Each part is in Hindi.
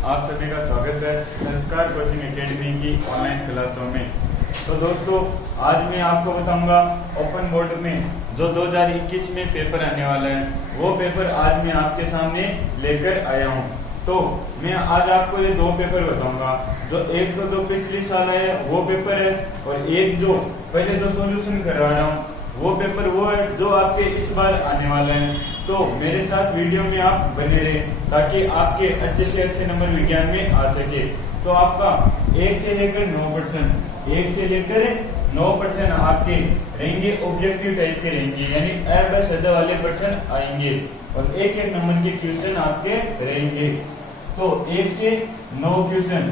आप सभी का स्वागत है संस्कार कोचिंग एकेडमी की ऑनलाइन क्लासों में। तो दोस्तों, आज मैं आपको बताऊंगा ओपन बोर्ड में जो 2021 में पेपर आने वाला है, वो पेपर आज मैं आपके सामने लेकर आया हूं। तो मैं आज आपको ये दो पेपर बताऊंगा। जो एक तो जो पिछले साल है वो पेपर है, और एक जो पहले जो सॉल्यूशन करवा रहा हूँ वो पेपर वो है जो आपके इस बार आने वाला है। तो मेरे साथ वीडियो में आप बने रहे ताकि आपके अच्छे से अच्छे नंबर विज्ञान में आ सके। तो आपका 1 से लेकर 9% आपके रहेंगे ऑब्जेक्टिव टाइप के रहेंगे, यानी अ वाले प्रश्न आएंगे और एक एक नंबर के क्वेश्चन आपके रहेंगे। तो 1 से 9 क्वेश्चन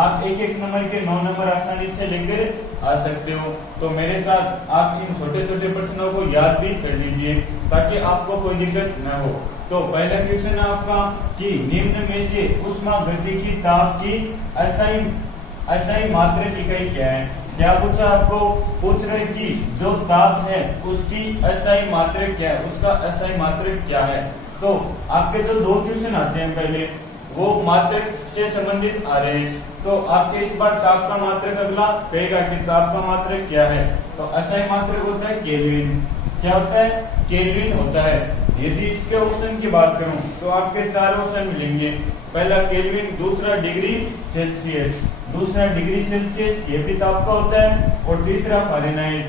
आप एक एक नंबर के 9 नंबर आसानी से लेकर आ सकते हो। तो मेरे साथ आप इन छोटे छोटे प्रश्नों को याद भी कर लीजिए ताकि आपको कोई दिक्कत न हो। तो पहला क्वेश्चन है आपका कि निम्न में से ऊष्मागतिकी ताप की अस्थायी मात्रक इकाई क्या है। क्या पूछा आपको? पूछ रहे कि जो ताप है उसकी अस्थायी मात्रक क्या है, उसका अस्थायी मात्रक क्या है। तो आपके जो दो क्वेश्चन आते हैं पहले वो मात्रक से संबंधित आ रहे हैं। तो आपके इस बार ताप का मात्रक अगला कहेगा कि ताप का मात्रक क्या है। तो अस्थायी मात्रक होता है केल्विन। क्या होता है? केल्विन होता है। यदि इसके ऑप्शन की बात करूं तो आपके 4 ऑप्शन मिलेंगे। पहला केल्विन, दूसरा डिग्री सेल्सियस, दूसरा डिग्री सेल्सियस ये भी ताप का होता है, और तीसरा फ़ारेनहाइट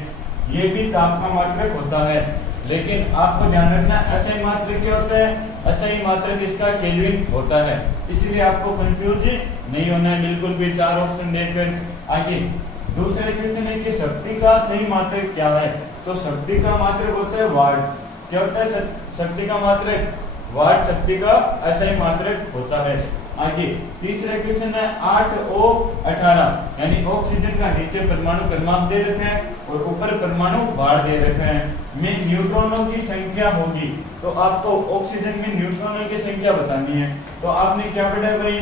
ये भी ताप का मात्रक होता है। लेकिन आपको ध्यान रखना अस्थायी मात्रक क्या होता है? अस्थायी मात्रक इसका केल्विन होता है, इसलिए आपको कंफ्यूज नहीं होना है बिल्कुल भी 4 ऑप्शन देखकर। आगे दूसरा क्वेश्चन है कि शक्ति का सही मात्रक क्या है। तो शक्ति का मात्रक होता है वाट। क्या होता है शक्ति का मात्रक? वाट शक्ति का अस्थायी मात्रक होता है। आगे तीसरा क्वेश्चन है 8O18, यानी ऑक्सीजन का नीचे परमाणु क्रमांक दे रखे हैं और ऊपर परमाणु भार दे रखे हैं। में न्यूट्रॉनों की संख्या होगी। तो आपको ऑक्सीजन में न्यूट्रॉनों की संख्या बतानी है। तो आपने क्या पढ़ा भाई?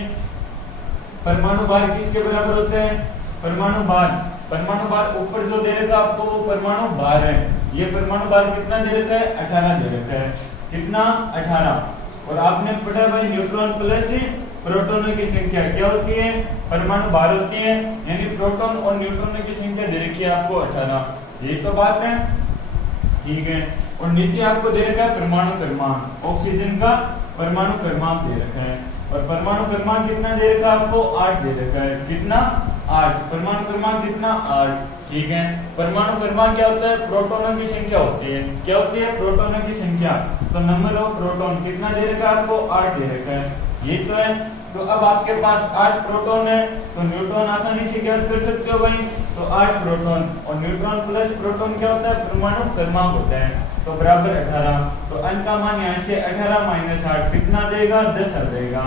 परमाणु भार किसके बराबर होते हैं? परमाणु भार ऊपर जो दे रखा आपको वो परमाणु भार है। ये परमाणु भार कितना दे रखा है? 18 दे रखा है। कितना? 18। और आपने पढ़ा भाई न्यूट्रॉन प्लस प्रोटॉनों की संख्या क्या होती है? परमाणु भार होती है, यानी प्रोटॉन और न्यूट्रॉनों की संख्या दे रखी है आपको 18। यही तो बात है, ठीक है। और नीचे आपको दे रखा है परमाणु क्रमांक, ऑक्सीजन का परमाणु क्रमांक दे रखा है, और परमाणु क्रमांक कितना दे रखा है आपको? 8 दे रखा है। कितना? 8। परमाणु क्रमांक कितना? 8, ठीक है। परमाणु क्रमांक क्या होता है? प्रोटॉनों की संख्या होती है। क्या होती है? प्रोटॉनों की संख्या। तो नंबर ऑफ प्रोटॉन कितना दे रखा है आपको? 8 दे रखा है। ये तो है। तो अब आपके पास 8 प्रोटॉन है, तो न्यूट्रॉन आसानी से ज्ञात कर सकते हो भाई। तो 8 प्रोटॉन और न्यूट्रॉन प्लस प्रोटॉन क्या होता है? परमाणु क्रमांक होता है। तो बराबर 18। तो n का मान यहाँ से 18 माइनस 8 कितना देगा? 10 आ जाएगा।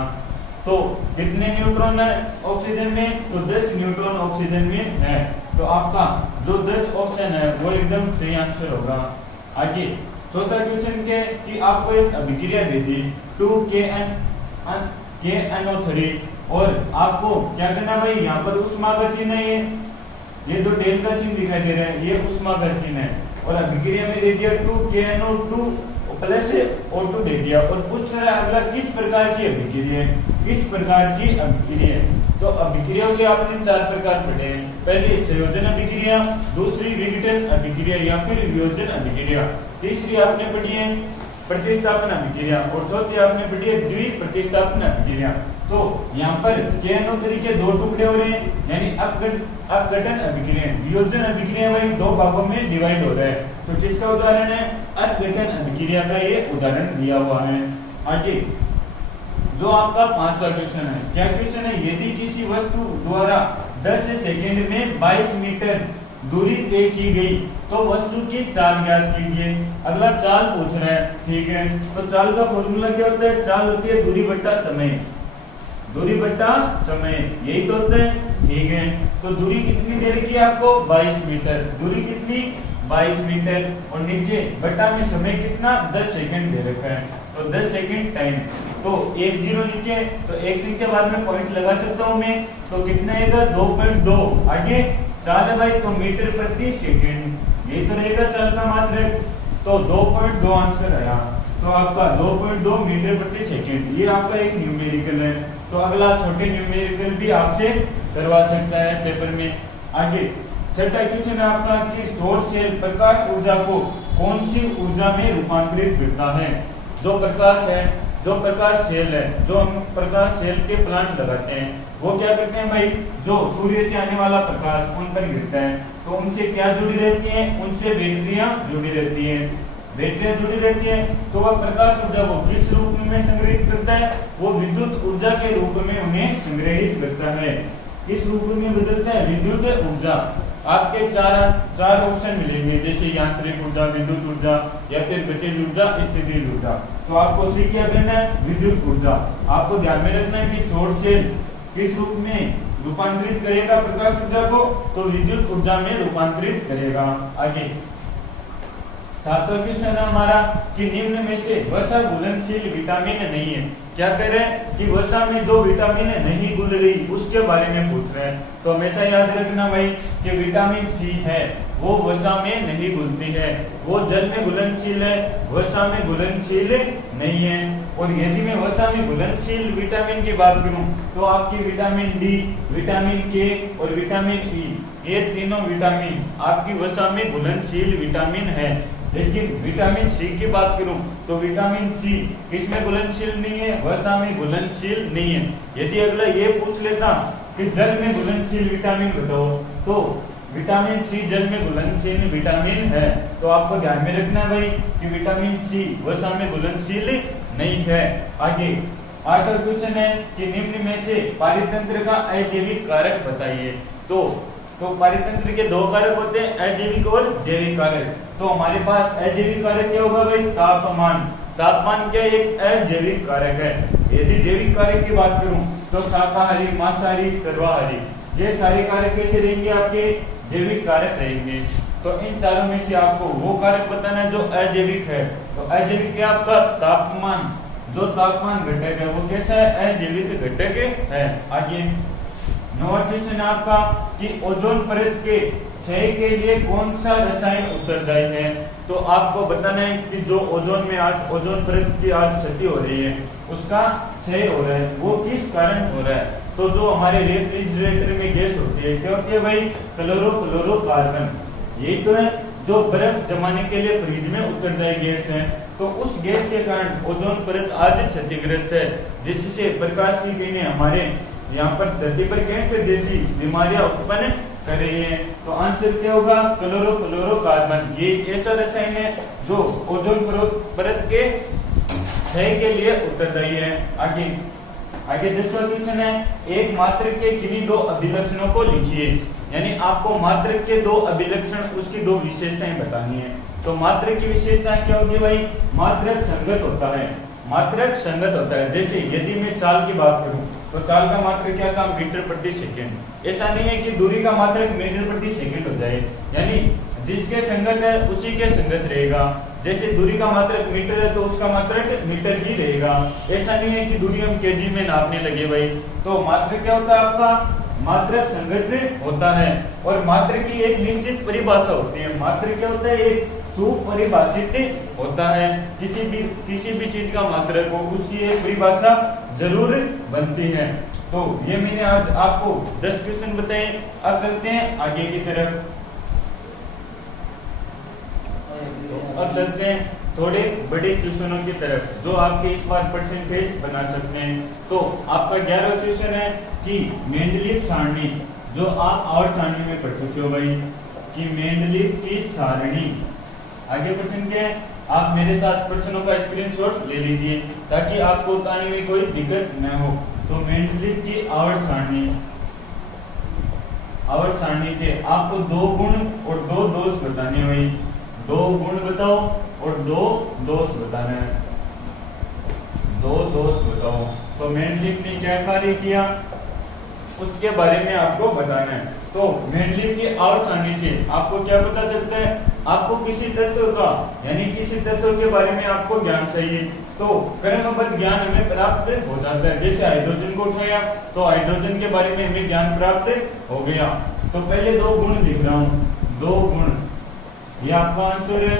तो कितने न्यूट्रॉन है ऑक्सीजन में? तो 10 न्यूट्रॉन ऑक्सीजन में है। तो आपका जो 10 ऑप्शन है वो एकदम सही आंसर होगा। आगे चौथा क्वेश्चन के कि आपको एक अभिक्रिया दे दी 2KNO3, और आपको क्या करना भाई? यहाँ पर ऊष्मा का चिन्ह है, ये जो डेल का चिन्ह दिखाई दे रहा है ये ऊष्मा का चिन्ह है, और अभिक्रिया में दे दिया 2KNO2 प्लस O2 दे दिया, और पूछ रहा है अगला किस प्रकार की अभिक्रिया है, किस प्रकार की अभिक्रिया है। तो अभिक्रियाओं के आपने 4 प्रकार पढ़े हैं। पहली संयोजन अभिक्रिया, दूसरी विघटन अभिक्रिया या फिर वियोजन अभिक्रिया, तीसरी आपने पढ़ी है प्रतिस्थापन अभिक्रिया, और चौथी आपने पढ़ी है द्विप्रतिस्थापन अभिक्रिया। तो यहाँ पर KNO3 के 2 टुकड़े हो रहे हैं, यानी अपघटन अभिक्रिया। वियोजन अभिक्रिया वही 2 भागों में डिवाइड हो रहा है। तो किसका उदाहरण है? अपघटन अभिक्रिया का ये उदाहरण दिया हुआ है। आगे जो आपका 5वां क्वेश्चन है, क्या क्वेश्चन है? यदि किसी वस्तु द्वारा 10 सेकंड में 22 मीटर दूरी तय की गई तो वस्तु की चाल ज्ञात कीजिए। अगला चाल पूछ रहा है, ठीक है। तो चाल का फॉर्मूला क्या होता है? चाल होती है दूरी बट्टा समय, दूरी बट्टा समय, यही तो होता है, ठीक है। तो दूरी कितनी दे रखी है आपको? 22 मीटर। दूरी कितनी? 22 मीटर, और नीचे बट्टा में समय कितना? 10 सेकंड दे रखा है। तो 10 सेकंड टाइम। तो 1 0 नीचे, तो एक संख्या बाद में पॉइंट लगा सकता हूं मैं। तो कितना आएगा? 2.2। आगे चाल है भाई, तो मीटर प्रति सेकंड, ये तो रहेगा चाल का मात्रक। तो 2.2 आंसर आया। तो आपका 2.2 मीटर प्रति सेकंड ये आपका एक न्यूमेरिकल है। तो अगला छोटे न्यूमेरिकल भी आपसे करवा सकता है पेपर में। आगे छठा क्वेश्चन है आपका कि सौर सेल प्रकाश ऊर्जा को कौन सी ऊर्जा में रूपांतरित करता है। जो प्रकाश है, जो प्रकाश सेल है, जो हम प्रकाश सेल के प्लांट लगाते हैं वो क्या करते हैं भाई, जो सूर्य से आने वाला प्रकाश उन पर गिरता है तो उनसे क्या जुड़ी रहती है, उनसे बैटरियां जुड़ी रहती हैं। बैटरियां जुड़ी रहती हैं तो वह प्रकाश ऊर्जा को किस रूप में संग्रहित करता है, वो विद्युत ऊर्जा के रूप में उन्हें संग्रहित करता है। इस रूप में बदलता है विद्युत ऊर्जा। आपके चार ऑप्शन मिलेंगे, जैसे यांत्रिक ऊर्जा, विद्युत ऊर्जा या फिर गतिज ऊर्जा, स्थितिज ऊर्जा। तो आपको उसे क्या करना है, विद्युत ऊर्जा। आपको ध्यान में रखना है कि सौर सेल किस रूप में रूपांतरित करेगा प्रकाश ऊर्जा को, तो विद्युत ऊर्जा में रूपांतरित करेगा। आगे सातवां क्वेश्चन है हमारा कि निम्न में से वसा घुलनशील विटामिन नहीं है। क्या कह रहे हैं कि वसा में जो विटामिन नहीं घुल रही उसके बारे में पूछ रहे हैं। तो हमेशा याद रखना भाई कि विटामिन सी है वो वसा में नहीं घुलती है, वो जल में घुलनशील है, वसा में घुलनशील नहीं है। और यदि मैं वसा में घुलनशील विटामिन की बात करूं तो आपकी विटामिन डी, विटामिन के और विटामिन ई, ये तीनों विटामिन आपकी वसा में घुलनशील विटामिन है। लेकिन विटामिन सी की बात करूं तो विटामिन सी किसमें घुलनशील नहीं है, वसा में घुलनशील नहीं है। यदि अगला ये पूछ लेता कि जल में घुलनशील विटामिन बताओ, तो विटामिन सी जल में घुलनशील विटामिन है। तो आपको ध्यान में रखना है भाई कि विटामिन सी वसा में घुलनशील नहीं है। आगे आठवां क्वेश्चन है कि निम्न में से पारितंत्र का अजैविक कारक बताइए। तो पारितंत्र के दो कारक होते हैं, अजैविक और जैविक कारक। तो हमारे पास अजैविक कारक क्या होगा भाई, तापमान। तापमान क्या एक अजैविक कारक है। यदि जैविक कारक की बात करूं तो शाकाहारी, मांसाहारी, सर्वाहारी, ये सारे कारक कैसे रहेंगे, आपके जैविक कारक रहेंगे। तो इन चारों में से आपको वो कारक बताना है जो अजैविक है। तो अजैविक क्या आपका तापमान, जो तापमान घटक है वो कैसा है, अजैविक घटक है। आगे नौवां क्वेश्चन है आपका कि ओजोन परत के क्षय के लिए कौन सा रसायन उत्तरदायी है। तो आपको बताना है कि जो ओजोन में आज ओजोन परत की आज क्षति हो रही है उसका क्षय हो रहा है, वो किस कारण हो रहा है। तो जो हमारे रेफ्रिजरेटर में गैस होती है, क्या होती है भाई, क्लोरोफ्लोरोकार्बन। यही तो है जो बर्फ जमाने के लिए फ्रिज में उत्तरदायी गैस है। तो उस गैस के कारण ओजोन परत आज क्षतिग्रस्त है, जिससे प्रकाश की किरणें हमारे यहाँ पर धरती पर कैंसर जैसी बीमारियां उत्पन्न कर रही है। तो आंसर क्या होगा, क्लोरोफ्लोरोकार्बन। ये ऐसा रसायन है जो ओजोन परत के क्षय के लिए उत्तरदायी है। आगे 10वां क्वेश्चन है एक मात्रक के किन्हीं दो अभिलक्षणों को लिखिए। यानी आपको मात्रक के दो अभिलक्षण, उसकी दो विशेषताएं बतानी है। तो मात्रक की विशेषताएं क्या होगी भाई, मात्रक संगत होता है। मात्रक संगत होता है। जैसे यदि मैं चाल की बात करूं तो चाल का मात्रक क्या था, मीटर प्रति सेकंड। ऐसा नहीं है कि दूरी का मात्रक मीटर प्रति सेकंड हो जाए, यानी जिसके संगत है उसी के संगत रहेगा। जैसे दूरी का मात्रक मीटर है तो उसका मात्रक मीटर ही रहेगा। ऐसा नहीं है कि दूरी हम केजी में नापने लगे भाई। तो मात्रक क्या होता है आपका, मात्रक संगत होता है। और मात्रक की एक निश्चित परिभाषा होती है। मात्रक क्या होता है, एक सुपरिभाषित होता है। किसी भी चीज का मात्रक हो उसकी एक परिभाषा जरूर बनती है। तो ये मैंने आज आपको 10 क्वेश्चन बताए। अब चलते हैं आगे की तरफ। अब चलते हैं थोड़े बड़े क्वेश्चनों की तरफ जो आपके इस बार परसेंटेज बना सकते हैं। तो आपका 11वां क्वेश्चन है कि मेंडलीव सारणी, जो आप और सारणी में पढ़ सकते हो भाई, कि मेंडलीव की सारणी। आगे प्रश्न क्या है, आप मेरे साथ प्रश्नों का स्क्रीनशॉट ले लीजिए ताकि आपको बताने में कोई दिक्कत न हो। तो मेंडलीव की आवर्त सारणी के आपको 2 गुण और 2 दोष बताने हैं भाई। 2 गुण बताओ और 2 दोष बताना है। 2 दोष बताओ। तो मेंडलीव ने क्या कार्य किया उसके बारे में आपको बताना है। तो मेंडलीव की आवर्त सारणी से आपको क्या पता चलता है, आपको किसी तत्व का यानी किसी तत्व के बारे में आपको ज्ञान चाहिए तो क्रमबद्ध ज्ञान हमें प्राप्त हो जाता है। जैसे हाइड्रोजन को उठाया तो हाइड्रोजन के बारे में हमें ज्ञान प्राप्त हो गया। तो पहले 2 गुण लिख रहा हूं, 2 गुण, ये आपका आंसर है।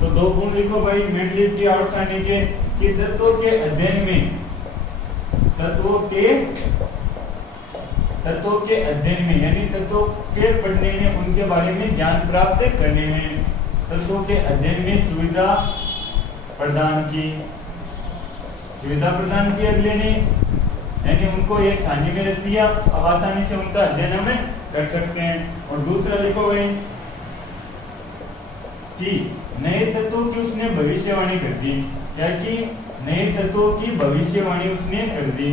तो 2 गुण लिखो भाई मेंडलीव की आवर्त सारणी के कि तत्वों के अध्ययन में तत्वों के अध्ययन में, यानी तत्वों के पढ़ने में, उनके बारे में ज्ञान प्राप्त करने में, तत्वों के अध्ययन में सुविधा प्रदान की अगले ने, यानी उनको एक सारणी में रख दिया, अब आसानी से उनका अध्ययन हम कर सकते हैं। और दूसरा लिखो भाई कि नए तत्वों की उसने भविष्यवाणी कर दी। क्या कि नए तत्वों की भविष्यवाणी उसने कर दी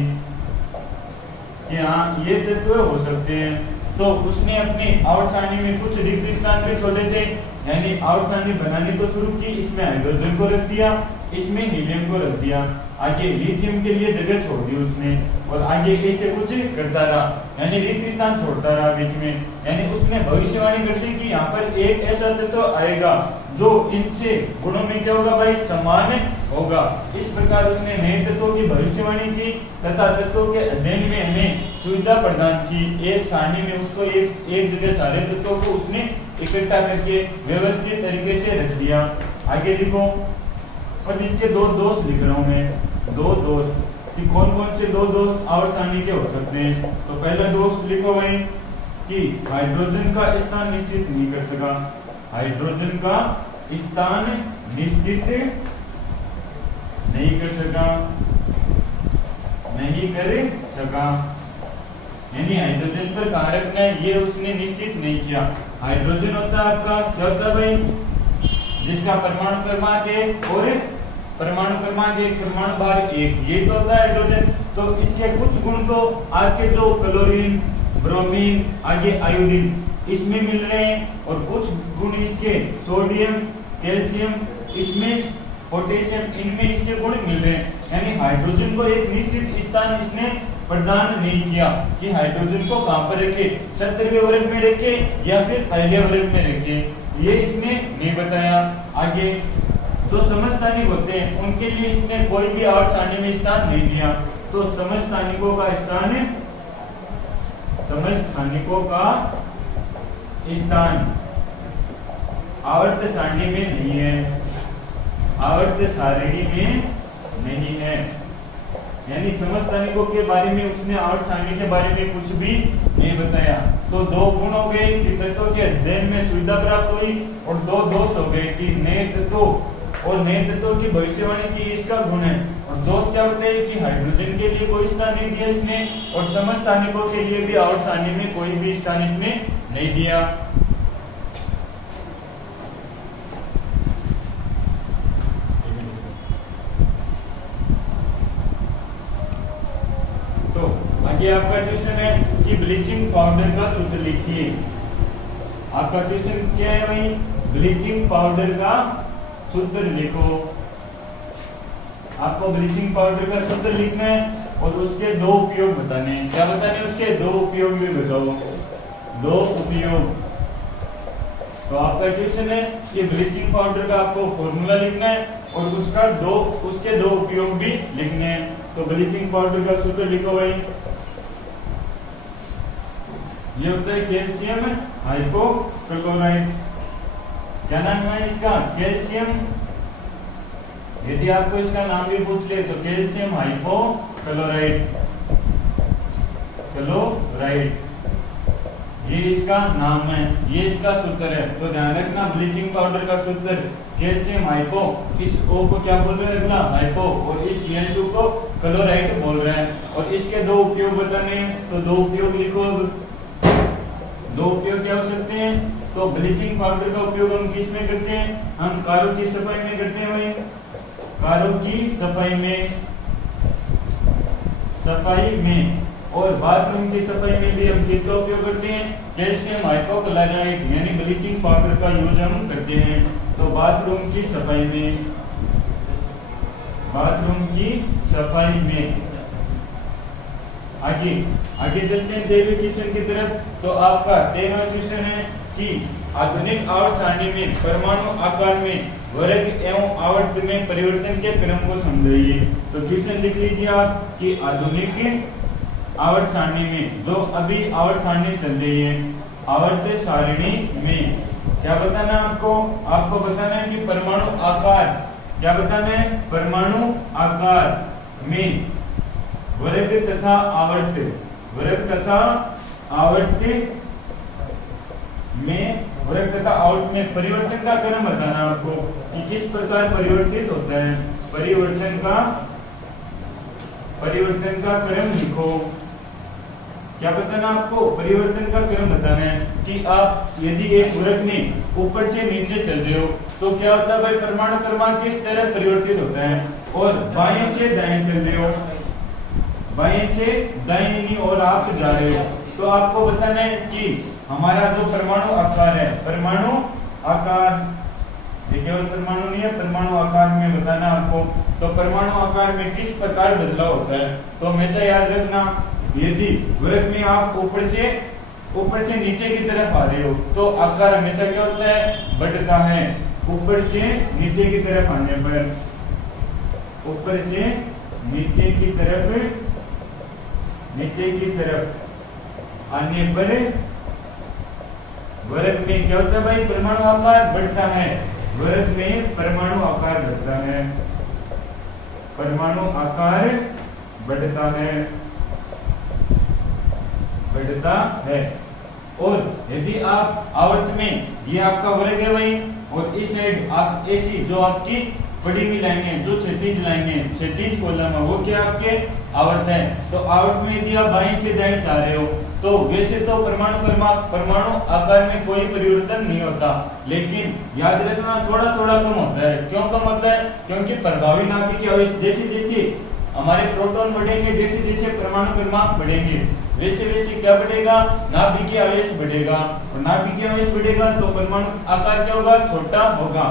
कि हाँ ये तत्व हो सकते हैं। तो उसने अपनी आवर्त सारणी में कुछ रिक्त स्थान पे छोड़े थे, यानी आवर्त सारणी बनानी तो शुरू की, इसमें हाइड्रोजन को रख दिया, इसमें हीलियम को रख दिया, आगे लिथियम के लिए जगह छोड़ दी उसने, और आगे ऐसे कुछ करता रहा, यानी रिक्त स्थान छोड़ता रहा बीच में। यानी उसने भविष्यवाणी कर दी कि यहाँ पर एक ऐसा तत्व आएगा जो इनसे गुणों में क्या होगा भाई, समान होगा। इस प्रकार उसने नए तत्वों की भविष्यवाणी की तथा तत्वों के अध्ययन में हमें सुविधा प्रदान की। एक सारणी में उसको एक जगह सारे तत्वों को उसने इकट्ठा करके व्यवस्थित तरीके से रख दिया। आगे लिखो, और इसके दो दोष लिख रहा हूं मैं, दो दोष कि कौन कौन से दो दोष आवर्त सारणी के हो सकते हैं। तो पहला दोष लिखो भाई कि हाइड्रोजन का स्थान निश्चित नहीं कर सका, हाइड्रोजन का स्थान निश्चित नहीं कर सका, यानी हाइड्रोजन पर कहाँ रखना है ये उसने निश्चित नहीं किया। हाइड्रोजन होता है आपका क्या होता है भाई, जिसका परमाणु क्रमांक 1 और परमाणु क्रमांक 1 परमाणु भार 1, ये तो होता है हाइड्रोजन। तो इसके कुछ गुण तो आपके जो क्लोरीन, ब्रोमीन, आगे आयोडीन इसमें मिल रहे हैं, और कुछ गुण इसके सोडियम, कैल्शियम, इसमें पोटेशियम, इनमें इसके गुण मिल रहे हैं। यानी हाइड्रोजन को एक निश्चित स्थान इसने प्रदान नहीं किया कि हाइड्रोजन को कहां पर रखे, 70वें वर्ग में रखे या फिर पहले वर्ग में रखे, ये इसने नहीं बताया। आगे जो समस्थानिक होते हैं उनके लिए इसने कोई भी आवर्त सारणी में स्थान नहीं दिया। तो समस्थानिकों का स्थान आवर्त सारणी में नहीं है, आवर्त सारणी में नहीं है। यानी समस्थानिकों के बारे में उसने आवर्त सारणी के बारे में कुछ भी नहीं बताया। तो दो गुण हो गए कि तत्वों के अध्ययन में सुविधा प्राप्त हुई, और दो दोष हो गए कि नए तत्वों की भविष्यवाणी की इसका गुण है। और दोष क्या बताए कि हाइड्रोजन के लिए कोई स्थान नहीं दिया इसने, और समस्थानिकों के लिए भी आवर्त सारणी में कोई भी स्थान इसने नहीं दिया। आगे आपका क्वेश्चन है कि ब्लीचिंग पाउडर का सूत्र लिखिए। आपका क्वेश्चन क्या है भाई, ब्लीचिंग पाउडर का सूत्र लिखो। आपको ब्लीचिंग पाउडर का सूत्र लिखना है और उसके दो उपयोग बताने हैं। क्या बताने हैं उसके दो उपयोग भी बताओ, दो उपयोग। तो आपका क्वेश्चन है कि ब्लीचिंग पाउडर का आपको फॉर्मूला लिखना है और उसके दो उपयोग भी लिखने हैं। तो ब्लीचिंग पाउडर का सूत्र लिखो भाई, ये होता है कैल्शियम हाइपोक्लोराइड। क्या नाम है इसका, कैल्शियम। यदि आपको इसका नाम भी पूछ ले तो कैल्शियम हाइपोक्लोराइड, ये इसका नाम है, ये इसका सूत्र है। तो ध्यान रखना, ब्लीचिंग पाउडर का सूत्र कैल्शियम हाइपो, इस O को क्या बोल रहे हैं अगला, हाइपो, और इस Cl2 को क्लोराइड बोल रहे हैं। और इसके दो उपयोग बताने हैं, तो दो उपयोग लिखो। दो उपयोग क्या हो सकते हैं, तो ब्लीचिंग पाउडर का उपयोग हम किस में करते हैं, हम कारों की सफाई में करते हैं भाई, कारों की सफाई में, और बाथरूम की सफाई में भी हम किसका उपयोग करते हैं, कैल्शियम हाइपोक्लोराइड यानी ब्लीचिंग पाउडर का यूज हम करते हैं। तो बाथरूम की सफाई में। आगे चलते हैं 13वें क्वेश्चन की तरफ। तो आपका 13वां क्वेश्चन है कि आधुनिक आवर्त सारणी में परमाणु आकार में वर्ग एवं आवर्त में परिवर्तन के क्रम को समझाइए। तो क्वेश्चन लिख लीजिए आप कि आधुनिक आवर्त सारणी में, जो अभी आवर्त सारणी चल रही है, आवर्त सारणी में क्या बताना है आपको बताना है कि परमाणु आकार, क्या बताना है, परमाणु आकार में वर्ग तथा आवर्त, वर्ग तथा आवर्त में, वर्ग तथा आवर्त में परिवर्तन का क्रम बताना आपको कि किस प्रकार परिवर्तित होता है। परिवर्तन का क्रम लिखो। क्या बताना आपको? परिवर्तन का क्रम बताना है कि आप यदि एक वर्ग में ऊपर से नीचे चल रहे हो तो क्या होता है भाई, परमाणु क्रमांक किस तरह परिवर्तित होता है। और बाएं से दाएं चल रहे हो, बाएं से दाएं और आप जा रहे हो तो आपको बताना है कि हमारा जो परमाणु आकार है, परमाणु आकार, ये केवल परमाणु नहीं है, परमाणु आकार में बताना आपको। तो परमाणु आकार में किस प्रकार बदलाव होता है, तो हमेशा याद रखना यदि वर्ग में आप ऊपर से नीचे की तरफ आ रहे हो तो आकार हमेशा क्या होता है, बढ़ता है। ऊपर से नीचे की तरफ आने पर, ऊपर से नीचे की तरफ आने पर वर्ग में क्या होता है भाई, परमाणु आकार बढ़ता है। वर्ग में परमाणु आकार बढ़ता है, परमाणु आकार बढ़ता है। और यदि आप आवर्त में, ये आपका वर्ग है भाई, और इस साइड आप ऐसी जो आपकी बड़ी हुई लाइनें, जो क्षैतिज लाइनें, क्षैतिज कॉलम है, वो क्या आपके आवर्त है। तो आवर्त में यदि आप बाएं से दाएं जा रहे हो तो वैसे तो परमाणु आकार में कोई परिवर्तन नहीं होता, लेकिन याद रखना थोड़ा थोड़ा कम होता है। क्यों कम होता है? क्योंकि प्रभावी नाभिकीय आवेश जैसे जैसे हमारे प्रोटॉन बढ़ेंगे, जैसे जैसे परमाणु क्रमांक बढ़ेंगे, वैसे वैसे क्या बढ़ेगा, नाभिकीय आवेश बढ़ेगा। और नाभिकीय आवेश बढ़ेगा तो परमाणु आकार क्या होगा, छोटा होगा।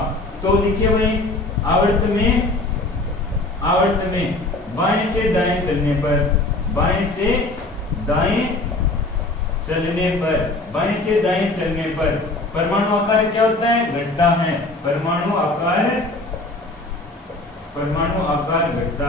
तो लिखिए भाई, आवर्त में बाएं से दाएं चलने पर, बाएं से दाएं चलने पर परमाणु आकार क्या होता है, घटता है। परमाणु आकार घटता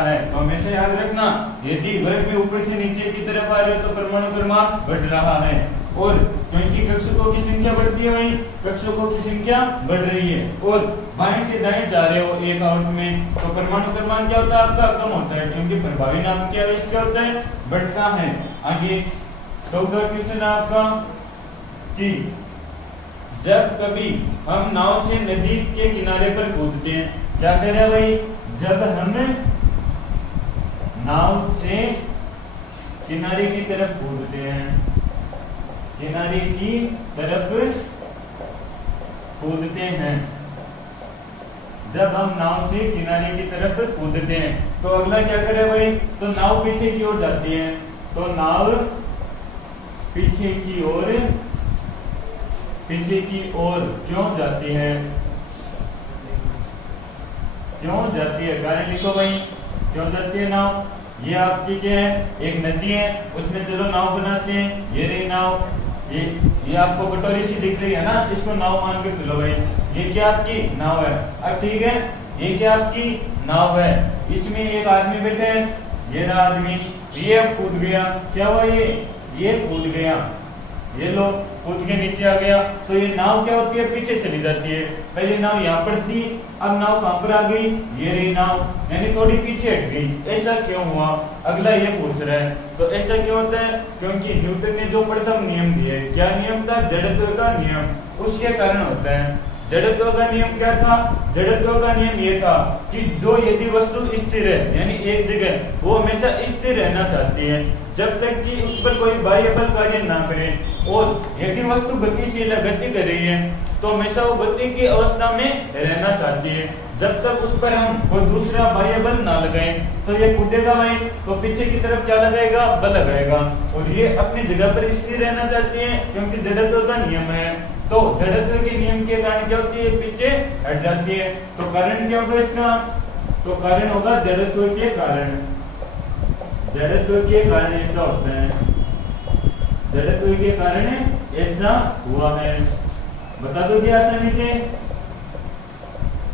है। तो हमेशा याद रखना, यदि वर्ग में ऊपर से नीचे की तरफ आ रहे हो तो परमाणु क्रमांक बढ़ रहा है। और क्योंकि कक्षकों की संख्या बढ़ती है वही कक्षकों की संख्या बढ़ रही है। और बाएं से दाएं जा रहे हो एक आवर्त में तो परमाणु क्रमांक क्या होता है, आपका कम होता है, क्योंकि प्रभावी नाभिकीय आवेश क्या होता है, बढ़ता है। आगे 14वां क्वेश्चन आपका कि जब कभी हम नाव से नदी के किनारे पर कूदते हैं, क्या कह रहे हैं भाई, जब हम नाव से किनारे की तरफ कूदते हैं, किनारे की तरफ कूदते हैं, जब हम नाव से किनारे की तरफ कूदते हैं तो अगला क्या करे भाई, तो नाव पीछे की ओर जाती है। तो नाव पीछे की ओर क्यों जाती है, कारण लिखो भाई, क्यों जाती है नाव। ये आपकी क्या है, एक नदी है, उसमें चलो नाव बनाते हैं। ये रही नाव, ये आपको कटोरी सी दिख रही है ना, इसको नाव मान के चलो भाई। ये क्या आपकी नाव है। अब ठीक है, ये क्या आपकी नाव है, इसमें एक आदमी बैठे हैं, ये रहा आदमी, ये अब कूद गया। क्या हुआ, ये कूद गया, ये लो कूद के नीचे आ गया। तो ये नाव क्या होती है, पीछे चली जाती है। पहले नाव यहाँ पर थी, अब नाव कहां पर आ गई, ये रही नाव, यानी थोड़ी पीछे हट गई। ऐसा क्यों हुआ, अगला ये पूछ रहा है। तो ऐसा क्यों होता है, क्योंकि न्यूटन ने जो प्रथम नियम दिए, क्या नियम था, जड़त्व का नियम, उसके कारण होता है। जड़त्व का नियम क्या था, जड़त्व का नियम ये था कि जो यदि वस्तु स्थिर है, यानी एक जगह, वो हमेशा स्थिर रहना चाहती है जब तक कि उस पर कोई बाह्य बल कार्य ना करे। और यदि वस्तु गतिशील है, गति कर रही है, तो हमेशा वो गति की अवस्था में रहना चाहती है। जब तक उस पर हम कोई दूसरा बाह्य बल ना लगाएं तो ये कूदेगा भाई, तो पीछे की तरफ क्या लगाएगा, बल लगाएगा। और ये अपनी जगह पर स्थिर रहना चाहती है क्योंकि जड़त्व का नियम है। तो जड़त्व के नियम के कारण क्या होती है, पीछे हट जाती है। तो कारण क्या होगा इसका, तो कारण होगा जड़त्व के कारण। जड़त्व के कारण ऐसा होता है, जड़त्व के कारण ऐसा हुआ है। बता दोगे आसानी से,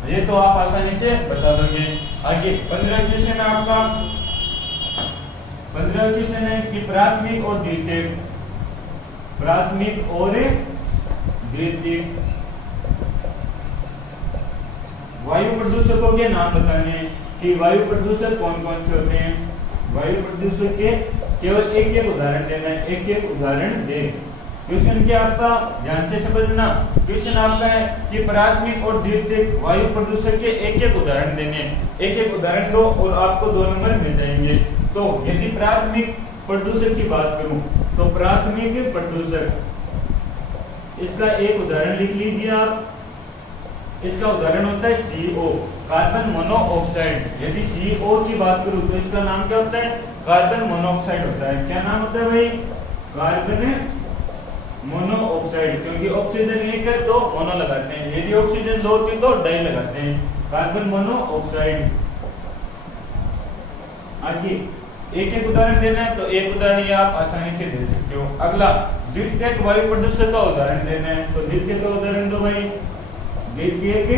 ये तो आप आसानी से बता दोगे। आगे 15 क्वेश्चन है आपका। 15 क्वेश्चन है कि प्राथमिक और द्वितीयक, प्राथमिक और द्वितीयक वायु प्रदूषकों के नाम बताने हैं कि वायु प्रदूषक कौन कौन से होते हैं। वायु प्रदूषक के केवल एक एक उदाहरण देना है, एक एक उदाहरण दे। क्वेश्चन क्या आपका ध्यान से समझना। क्वेश्चन आपका है कि प्राथमिक और द्वितीयक वायु प्रदूषक के एक एक उदाहरण देने, एक एक उदाहरण दो और आपको 2 नंबर मिल जाएंगे। तो यदि प्राथमिक प्रदूषक की बात करूं तो प्राथमिक प्रदूषक, इसका एक उदाहरण लिख लीजिए आप। इसका उदाहरण होता है CO, कार्बन मोनोऑक्साइड। यदि CO की बात करूं तो इसका नाम क्या होता है, कार्बन मोनोऑक्साइड होता है। क्या नाम होता है भाई, कार्बन मोनोऑक्साइड, क्योंकि ऑक्सीजन एक है तो मोनो लगाते हैं, यदि ऑक्सीजन 2 थी तो डाई लगाते हैं, कार्बन मोनोऑक्साइड। आगे एक एक उदाहरण देना है तो एक उदाहरण ये आप आसानी से दे सकते हो। अगला द्वितीयक वायु प्रदूषक का उदाहरण देना है, तो द्वितीयक का उदाहरण दो भाई। द्वितीयक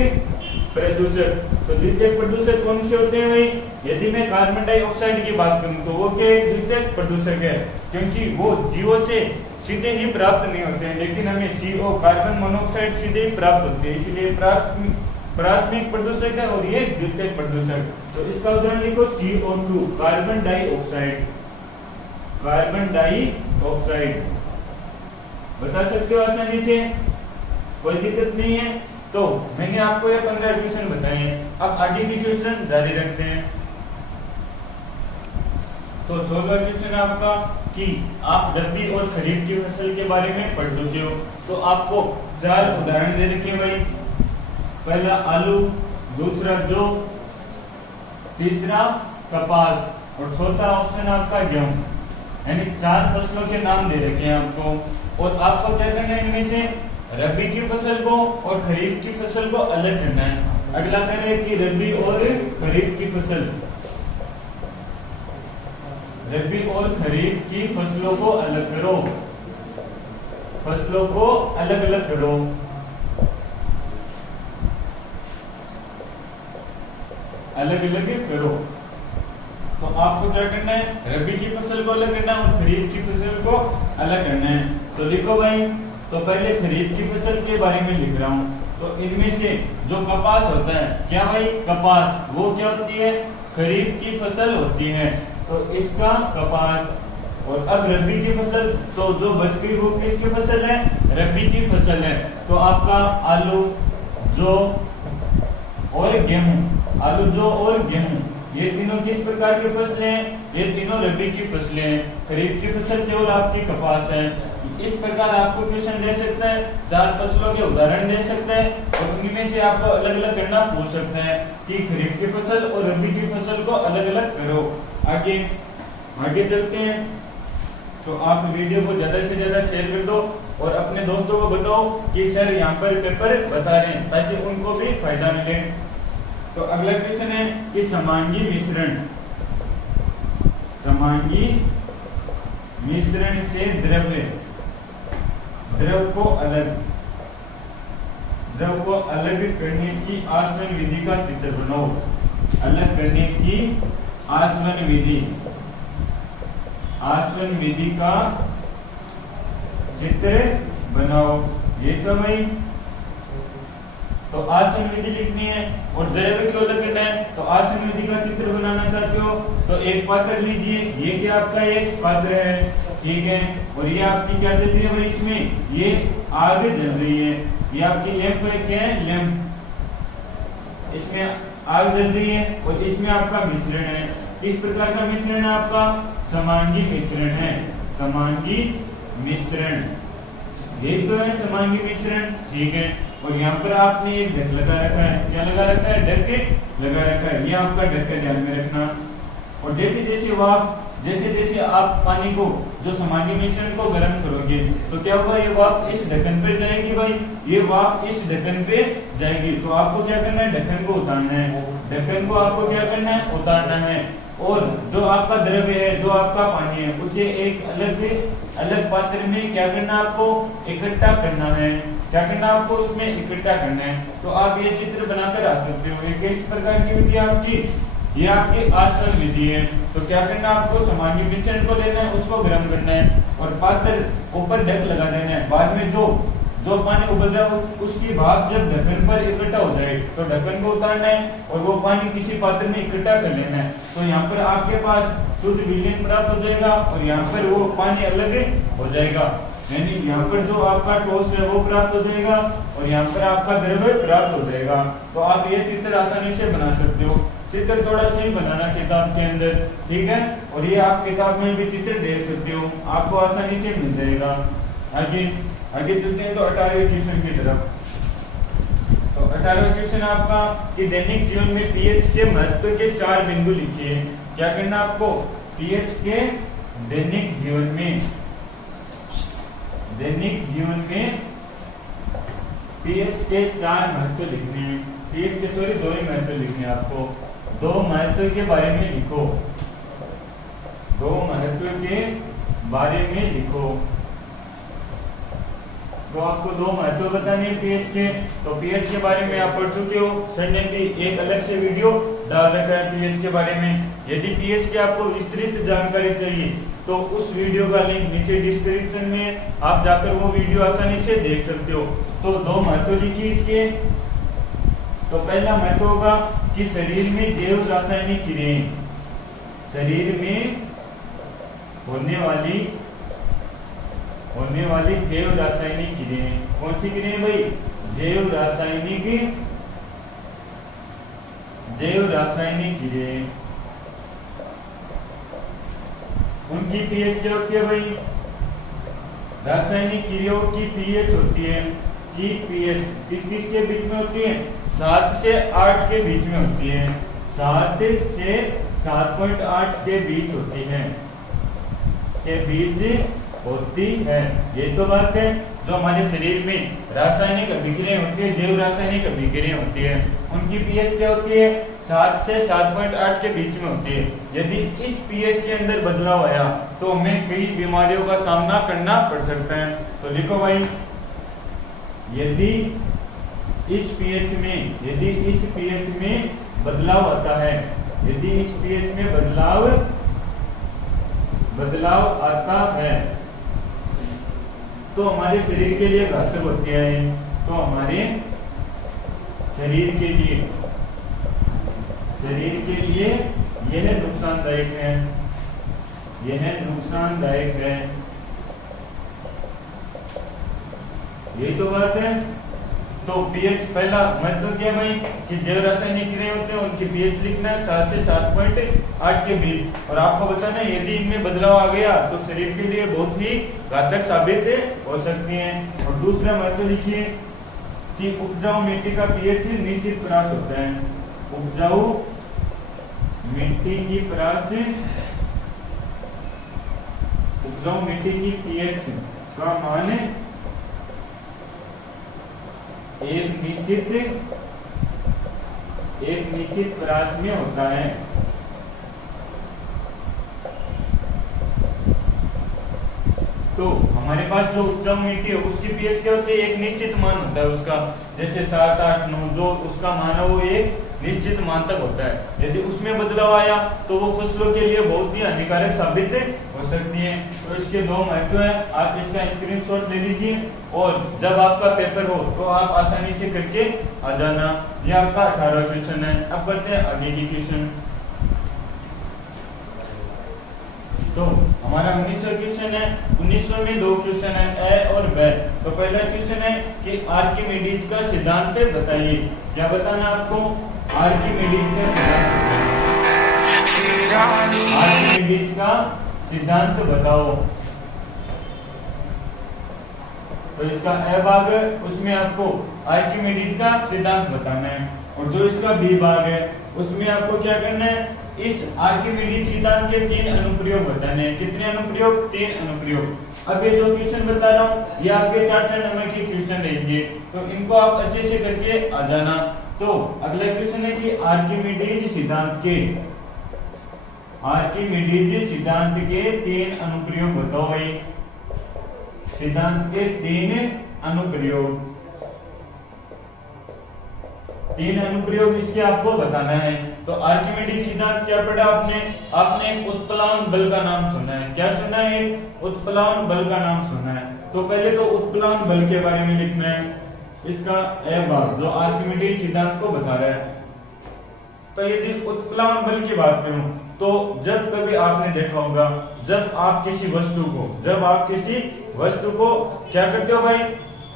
प्रदूषक, तो द्वितीयक प्रदूषक कौन से होते हैं भाई। यदि मैं कार्बन डाइऑक्साइड की बात करूं तो वो क्या द्वितीयक प्रदूषक है, क्योंकि वो जीवों से सीधे ही प्राप्त नहीं होते हैं, लेकिन हमें CO कार्बन मोनोऑक्साइड सीधे ही प्राप्त होते हैं, इसलिए प्राथमिक प्रदूषक है और ये द्वितीयक प्रदूषक। तो इसका उदाहरण लिखो CO2, carbon dioxide, carbon dioxide बता सकते हो आसानी से, कोई दिक्कत नहीं है। तो मैंने आपको ये 15 क्वेश्चन बताए हैं, अब आगे के क्वेश्चन जारी रखते हैं। तो 16वां क्वेश्चन आपका कि आप रबी और खरीफ की फसल के बारे में पढ़ चुके हो, तो आपको 4 उदाहरण दे रखे हैं भाई। पहला आलू, दूसरा जौ, तीसरा कपास और चौथा ऑप्शन आपका गेहूं, यानी 4 फसलों के नाम दे रखे हैं आपको। और आपको क्या करना है, इनमें से रबी की फसल को और खरीफ की फसल को अलग करना है। अगला करें कि रबी और खरीफ की फसल, रबी और खरीफ की फसलों को अलग करो, फसलों को अलग अलग करो। अलग अलग करो, तो आपको क्या करना है, रबी की फसल को अलग करना है और खरीफ की फसल को अलग करना है। तो लिखो भाई, तो पहले खरीफ की फसल के बारे में लिख रहा हूं। तो इनमें से जो कपास होता है, क्या भाई कपास, वो क्या होती है, खरीफ की फसल होती है, तो इसका कपास। और अब रबी की फसल, तो जो बच गई वो किसकी फसल है, रबी की फसल है। तो आपका आलू, जौ और गेहूं, आलू, जौ और गेहूं, ये तीनों किस प्रकार की फसलें हैं, ये तीनों रबी की फसलें हैं। खरीफ की फसल केवल आपकी कपास है। इस प्रकार आपको क्वेश्चन दे सकता है, 4 फसलों के उदाहरण दे सकता है और उनमें से आपको अलग अलग करना पूछ सकता है कि खरीफ की फसल और रबी की फसल को अलग अलग करो। आगे चलते हैं। तो आप वीडियो को ज्यादा से ज्यादा शेयर कर दो और अपने दोस्तों को बताओ कि सर यहाँ पर पेपर बता रहे हैं, ताकि उनको भी फायदा मिले। तो अगला क्वेश्चन है कि समांगी मिश्रण, समांगी मिश्रण से द्रव को अलग करने की आसवन विधि का चित्र बनाओ। अलग करने की आसवन विधि का चित्र बनाओ। ये तो भाई, तो आसवन विधि लिखनी है और द्रव्य को अलग करना है। तो आसवन विधि का चित्र बनाना चाहते हो तो एक पात्र लीजिए, ये क्या आपका एक पात्र है, ठीक है, और ये आपकी क्या चल रही है भाई, इसमें ये आग जल रही है, ये आपकी लैंप है, क्या है लैंप, इसमें आग जल रही है और इसमें आपका मिश्रण है। किस प्रकार का मिश्रण है आपका, समांगी मिश्रण है, समांगी मिश्रण, ये तो है समांगी मिश्रण, ठीक है। और यहाँ पर आपने एक ढक लगा रखा है, क्या लगा रखा है, ढक लगा रखा है, ये आपका ढक ध्यान में रखना। और जैसे जैसे आप पानी को, जो समांगी मिश्रण को गर्म करोगे तो क्या होगा, ये वाफ इस ढक्कन पे जाएगी भाई, ये वाफ इस ढक्कन पे जाएगी। तो आपको क्या करना है, ढक्कन को उतारना है, ढक्कन को आपको क्या करना है, उतारना है। और जो आपका द्रव्य है, जो आपका पानी है, उसे एक अलग पात्र में क्या करना है, आपको इकट्ठा करना है। क्या करना है आपको, उसमें इकट्ठा करना है। तो आप ये चित्र बनाकर आ सकते हो। ये किस प्रकार की विधि है आपकी, ये आपकी आसवन विधि है। तो क्या करना है आपको, समांगी मिश्रण को लेना है, उसको गर्म करना है और पात्र ऊपर ढक लगा देना है। बाद में जो जो पानी उबल रहा है उसकी भाप जब ढक्कन पर इकट्ठा हो जाए तो ढक्कन को उतारना है और वो पानी किसी पात्र में इकट्ठा कर लेना है। तो यहाँ पर आपके पास शुद्ध विलयन प्राप्त हो जाएगा और यहाँ पर वो पानी अलग हो जाएगा, यानी यहाँ पर जो आपका ठोस है वो प्राप्त हो जाएगा और यहाँ पर आपका द्रव्य प्राप्त हो जाएगा। तो आप ये चित्र आसानी से बना सकते हो। चित्र थोड़ा सा ही बनाना किताब के अंदर, ठीक है, और ये आप किताब में भी चित्र देख सकते हो, आपको आसानी से मिल जाएगा। आगे आगे चलते हैं तो 18वें क्वेश्चन की तरफ। तो 18वां क्वेश्चन आपका कि दैनिक जीवन में पीएच के महत्व के 4 बिंदु लिखिए। क्या करना आपको? पीएच के दैनिक जीवन में पीएच के 4 महत्व लिखने हैं। पीएच के 2 ही महत्व लिखने हैं आपको। 2 महत्व के बारे में लिखो, 2 महत्व के बारे में लिखो। तो आपको 2 महत्व बताने हैं पीएच के। तो पीएच के बारे में आप पढ़ चुके हो, सर ने भी एक अलग से वीडियो डाल रखा है पीएच के बारे में। यदि पीएच की आपको विस्तृत जानकारी चाहिए तो उस वीडियो का लिंक नीचे डिस्क्रिप्शन में आप जाकर वो वीडियो आसानी से देख सकते हो। तो 2 महत्व लिखिए इसके। तो पहला महत्व होगा कि शरीर में जैव रासायनिक क्रियाएं, शरीर में होने वाली जैव रासायनिक क्रियाएं, कौन सी क्रियाएं भाई? जैव रासायनिक क्रियाएं, उनकी पीएच क्या होती है भाई? रासायनिक क्रियाओं की पीएच होती है कि पीएच किस के बीच में होती है? 7 से 8 के बीच में होती है, 7 से 7.8 के बीच होती है, ये तो बात है। जो हमारे शरीर में रासायनिक अभिक्रियाएं होती है, जैव रासायनिक अभिक्रियाएं होती है, उनकी पीएच क्या होती है? 7 से 7.8 के बीच में होती है। यदि इस पीएच के अंदर बदलाव आया तो हमें कई बीमारियों का सामना करना पड़ सकता है। तो लिखो भाई, यदि इस पीएच में बदलाव आता है, यदि इस पीएच में बदलाव आता है तो हमारे शरीर के लिए घातक होती है। तो हमारे शरीर के लिए यह नुकसानदायक है, यही तो बात है। तो पीएच पहला मतलब क्या भाई कि जैव रासायनिक क्रियाएं होते हैं उनकी पीएच लिखना है 7 से 7.8 के बीच, और आपको बताना है यदि इनमें बदलाव आ गया तो शरीर के लिए बहुत ही घातक साबित हो सकती हैं। और दूसरा महत्व लिखिए कि उपजाऊ मिट्टी का पीएच निश्चित परास होता है। उपजाऊ मिट्टी की पीएच का मान एक निश्चित परास में होता है। तो हमारे पास जो उपजाऊ मिट्टी है उसकी पीएच क्या होती है? एक निश्चित मान होता है उसका, जैसे 7, 8, 9 जो उसका मान है वो एक निश्चित मान तक होता है। यदि उसमें बदलाव आया तो वो फसलों के लिए बहुत ही हानिकारक साबित हो सकती है। तो इसके 2 महत्व है, आप इसका स्क्रीनशॉट ले लीजिए और जब आपका पेपर हो तो आप आसानी से करके आ जाना। ये आपका 18वां क्वेश्चन है। अब बढ़ते हैं आगे की क्वेश्चन। तो हमारा 19वां क्वेश्चन है। 19वां में 2 क्वेश्चन है, ए और बी। तो पहला क्वेश्चन है कि आर्किमिडीज का सिद्धांत बताइए। क्या बताना आपको? आर्किमिडीज का सिद्धांत बताओ। तो इसका ए भाग है, उसमें आपको आर्किमिडीज का सिद्धांत बताना है, और जो इसका बी भाग है उसमें आपको क्या करना है? इस आर्किमिडीज सिद्धांत के 3 अनुप्रयोग बताने हैं। कितने अनुप्रयोग? 3 अनुप्रयोग। अब ये जो क्वेश्चन बता रहा हूँ ये आपके 4 नंबर के क्वेश्चन रहेंगे, तो इनको आप अच्छे से करके आ जाना। तो अगला क्वेश्चन है कि आर्किमिडीज सिद्धांत के 3 अनुप्रयोग बताओ भाई। सिद्धांत के 3 अनुप्रयोग, 3 अनुप्रयोग इसके आपको बताना है। तो आर्किमिडीज सिद्धांत क्या पढ़ा आपने एक उत्प्लावन बल का नाम सुना है। क्या सुना है? उत्प्लावन बल का नाम सुना है। तो पहले तो उत्प्लावन बल के बारे में लिखना है, इसका ए भाग जो आर्किमिडीज सिद्धांत को बता रहा है। तो यदि उत्प्लावन बल की बात करूं तो जब कभी आपने देखा होगा, जब आप किसी वस्तु को क्या करते हो भाई,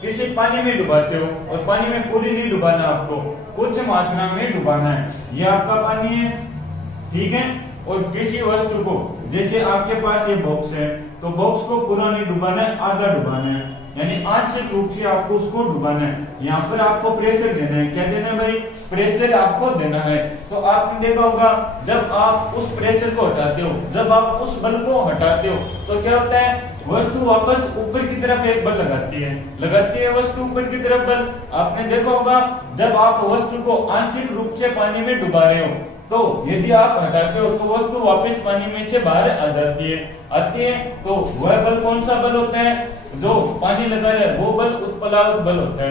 किसी पानी में डुबाते हो, और पानी में पूरी नहीं डुबाना, आपको कुछ मात्रा में डुबाना है, ये आपका पानी है, ठीक है। और किसी वस्तु को, जैसे आपके पास ये बॉक्स है, तो बॉक्स को पूरा नहीं डुबाना है, आधा डुबाना है, यानी आंशिक रूप से आपको उसको डुबाना है। यहाँ पर आपको प्रेशर देना है, क्या देना है भाई, प्रेशर आपको देना है। तो आपने देखा होगा जब आप उस प्रेशर को हटाते हो, जब आप उस बल को हटाते हो, तो क्या होता है, वस्तु वापस ऊपर की तरफ एक बल लगाती है वस्तु ऊपर की तरफ बल। आपने देखा होगा जब आप वस्तु को आंशिक रूप से पानी में डुबा रहे हो, तो यदि आप हटाते हो तो वस्तु वापस पानी में से बाहर आ जाती है, तो वह बल कौन सा बल होता है, जो पानी लगा रहा है वो बल उत्प्लावक बल होता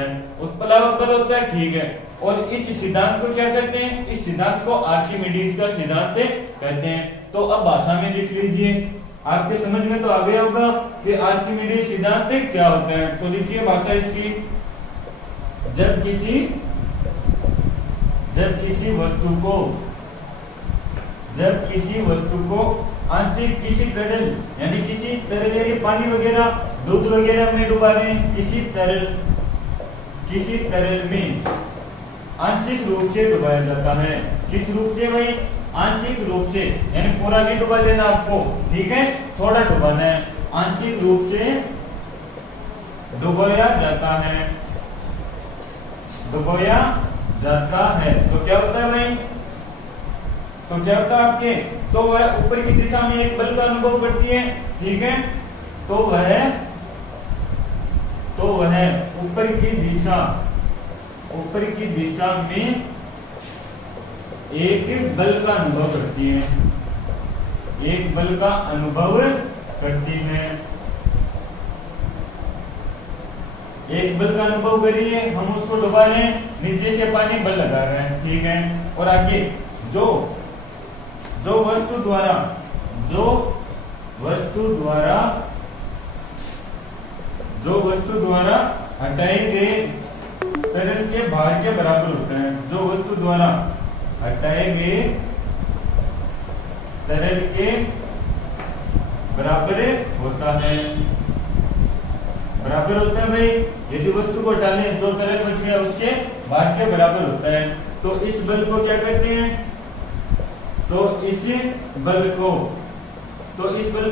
है, ठीक है। और इस सिद्धांत को क्या कहते हैं, इस सिद्धांत को आर्किमिडीज का सिद्धांत कहते हैं। तो अब भाषा में लिख लीजिए, आपके समझ में तो आ गया होगा कि आर्किमिडीज सिद्धांत क्या होता है। तो लिखिए भाषा इसकी, जब किसी वस्तु को आंशिक किसी तरल यानी पानी वगैरह, दूध वगैरह में डुबा दें, किसी तरल में आंशिक रूप से डुबाया जाता है। किस रूप से भाई, आंशिक रूप से, यानी पूरा नहीं डुबा देना आपको, ठीक है, थोड़ा डुबाना है, आंशिक रूप से डुबाया जाता है। तो क्या होता है भाई, तो क्या होता है आपके, तो वह ऊपर की दिशा में एक बल का अनुभव करती है, ठीक है। तो वह ऊपर की दिशा में एक बल का अनुभव करती है, एक बल का अनुभव करिए, हम उसको डुबा रहे हैं, नीचे से पानी बल लगा रहे हैं, ठीक है। और आगे जो वस्तु द्वारा हटाए गए तरल के भार के बराबर होता है, जो वस्तु द्वारा हटाए गए तरल के बराबर होता है भाई। यदि वस्तु को हटाने जो तरल बच गया उसके भार के बराबर होता है। तो इस बल को क्या कहते हैं, तो इस बल को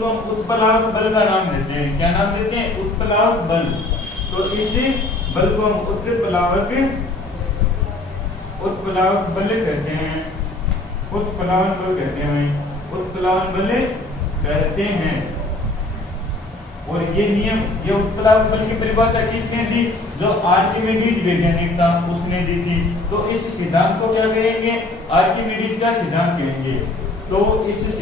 हम उत्प्लावक बल का नाम देते हैं। क्या नाम देते हैं, उत्प्लावक बल। तो इस बल को हम उत्प्लावक बल कहते हैं, उत्प्लावन बल कहते हैं। और ये नियम, ये उत्प्लावक बल की परिभाषा किसने दी, जो आर्किमिडीज वैज्ञानिक था उसने दी थी। तो इस सिद्धांत को क्या कहेंगे, आर्किमिडीज का सिद्धांत कहेंगे। तो इसी